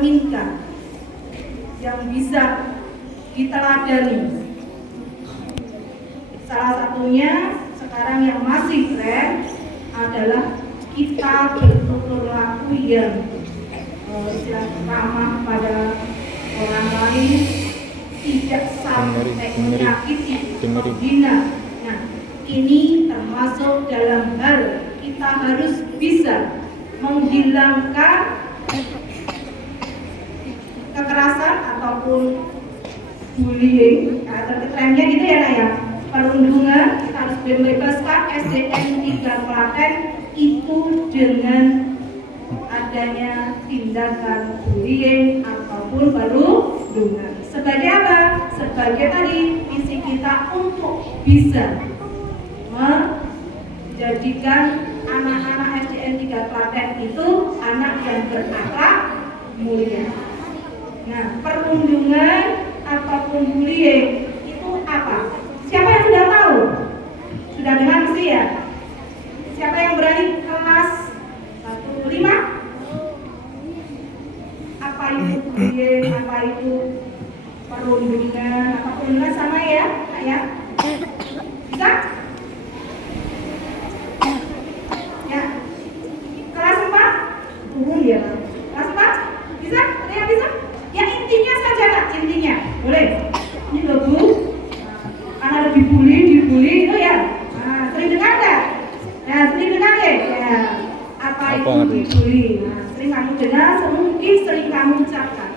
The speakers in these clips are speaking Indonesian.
cerminkan, yang bisa diteladani. Salah satunya sekarang yang masih tren adalah kita bertutur laku yang ramah pada orang lain, tidak sampai menyakiti, menghina. Nah, ini termasuk dalam hal kita harus bisa menghilangkan kekerasan ataupun bullying, atau trennya gitu ya Nak ya. Perundungan, kita harus membebaskan SDN 3 Klaten itu dengan adanya tindakan bullying ataupun perundungan. Sebagai apa? Sebagai tadi visi kita untuk bisa menjadikan anak-anak SDN 3 Klaten itu anak yang berakhlak mulia. Nah, perundungan ataupun bullying itu apa? Siapa yang sudah tahu? Sudah dengar sih ya? Siapa yang berani kelas 1-5? Apa itu bullying? Apa itu perundungan? Apa perundungan sama ya? Nak ya? Bisa? Ya. Kelas 4? Ya. Kelas 4? Bisa? Ada yang bisa? Ya intinya saja Nak, intinya. Boleh? Ini loh Bu. Karena lebih dibully itu ya. Nah, sering dengar nggak? Nah, sering dengar ya? Ya. Apa itu dibully? Nah, sering kamu dengar, mungkin sering kamu ucapkan.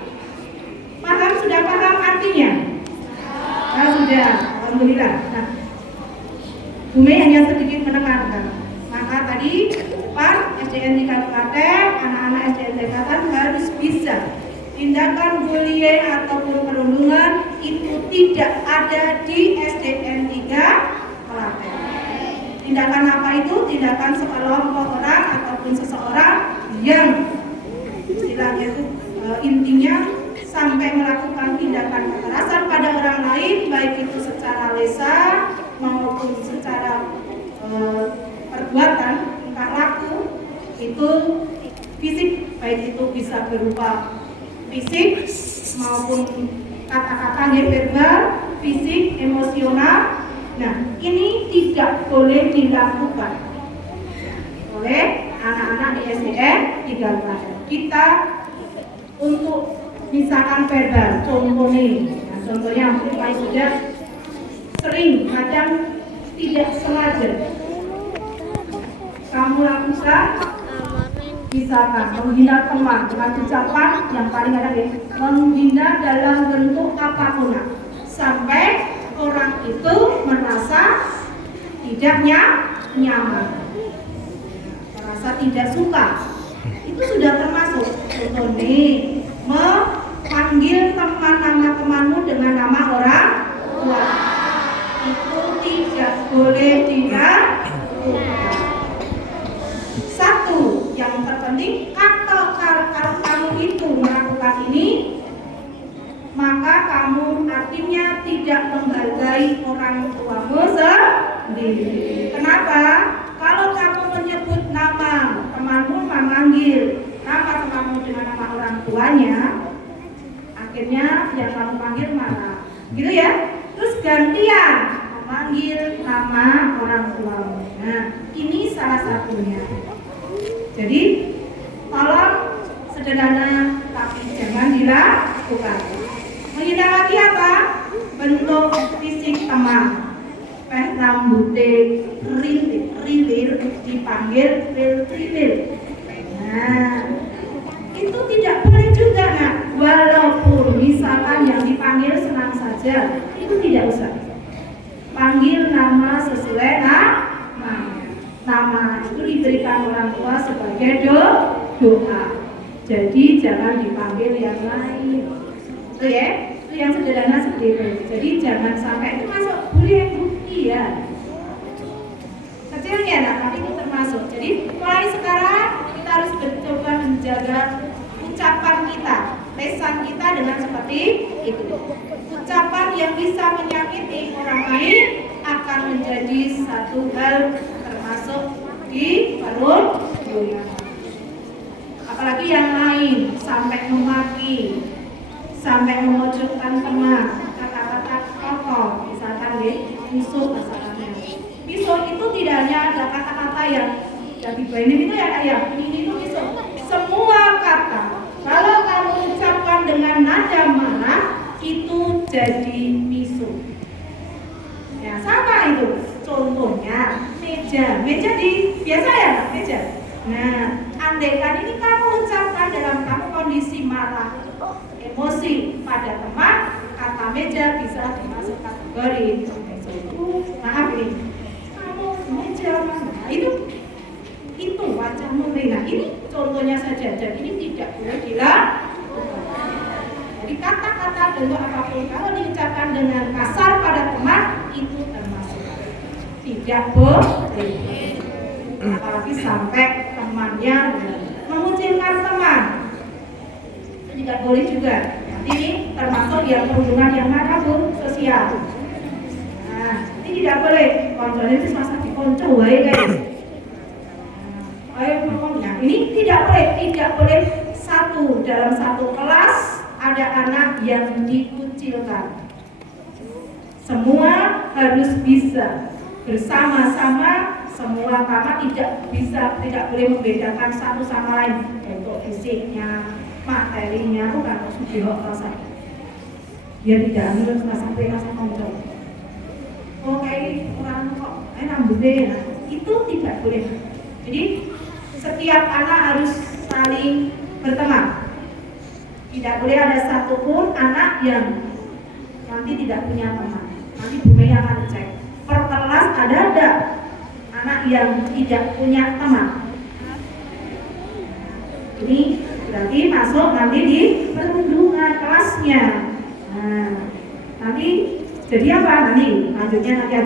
Sudah paham artinya? Nah, sudah. Alhamdulillah. Nah, Bumi hanya sedikit mendengarkan. Maka tadi Pak SDN 3 Klaten, anak-anak SDN 3 Klaten harus bisa tindakan bullying ataupun perundungan itu tidak ada di SDN 3 Klaten. Tindakan apa itu? Tindakan sekelompok orang ataupun seseorang yang istilahnya itu intinya sampai melakukan tindakan kekerasan pada orang lain, baik itu secara lisan maupun secara perbuatan tingkah laku itu fisik, baik itu bisa berupa fisik maupun kata-kata verbal, fisik, emosional. Nah, ini tidak boleh dilakukan oleh anak-anak di SDN 3 Klaten. Kita untuk misalkan verbal, contohnya mungkin paling sudah sering, kadang tidak sengaja kamu lakukan. Misalkan menghina teman dengan ucapan yang paling ada ya, menghina dalam bentuk apapun sampai orang itu merasa tidak nyaman, merasa tidak suka. Itu sudah termasuk contoh nih, memanggil nama temanmu dengan nama orang tua. Itu tidak boleh dilakukan. Satu yang terpenting, atau kalau kamu itu melakukan ini, maka kamu artinya tidak menghargai orang tuamu sendiri. Kenapa? Kalau kamu menyebut nama temanmu, memanggil nama temanmu dengan nama orang tuanya, akhirnya yang kamu panggil marah, gitu ya. Terus gantian memanggil nama orang tuamu. Nah, ini salah satunya. Jadi tolong sederhana tapi jangan dilakukan. Menghina lagi apa? Bentuk fisik teman, rambutnya rilir dipanggil rilir. Nah, itu tidak boleh juga Nak. Walaupun misalkan yang dipanggil senang saja, itu tidak usah. Panggil nama sesuai nama itu diberikan orang tua sebagai doa. Jadi jangan dipanggil yang lain. Itu ya, itu yang sederhana seperti itu. Jadi jangan sampai itu masuk bullying bukti ya. Kecilnya nah, tapi itu termasuk. Jadi mulai sekarang kita harus mencoba menjaga ucapan kita, lisan kita dengan seperti itu. Ucapan yang bisa menyakiti orang lain akan menjadi satu hal termasuk di perundungan. Apa apalagi yang lain sampai memaki, sampai memojokkan teman, kata-kata kotor, misalkan musuh misalnya. Misuh itu tidak hanya ada kata-kata yang diblending itu ya Kak ya, ini itu misuh. Semua kata kalau kamu ucapkan dengan nada marah itu jadi misuh. Ya sama itu. Contohnya meja biasa ya meja. Nah, andaikan ini kamu ucapkan dalam kamu kondisi marah, emosi pada teman, kata meja bisa dimasuk kategori maaf nih, kamu meja mana? Itu wajahmu merah. Ini contohnya saja. Dan ini tidak boleh dilakukan. Jadi kata-kata bentuk apapun kalau diucapkan dengan kasar pada teman itu termasuk tidak boleh. Apalagi sampai temannya mengucilkan teman itu tidak boleh juga. Nanti ini termasuk yang perhubungan yang mana Bu? Sosial. Nah, ini tidak boleh. Kontrolnya itu masa dikonco wae guys. Ayo ngomongnya. Ini tidak boleh dalam satu kelas ada anak yang dikucilkan. Semua harus bisa bersama-sama, semua kamar tidak boleh membedakan satu sama lain untuk fisiknya, materinya, bukan sudah rasa. Biar tidak ambil sampai rasa kontrol. Oh kayak orang kok, rambutnya itu tidak boleh. Jadi setiap anak harus saling berteman. Tidak boleh ada satupun anak yang nanti tidak punya teman. Nanti Bu Mei akan cek per kelas ada anak yang tidak punya teman. Ini berarti masuk nanti di perundungan kelasnya. Nah, nanti jadi apa? Nanti lanjutnya nanti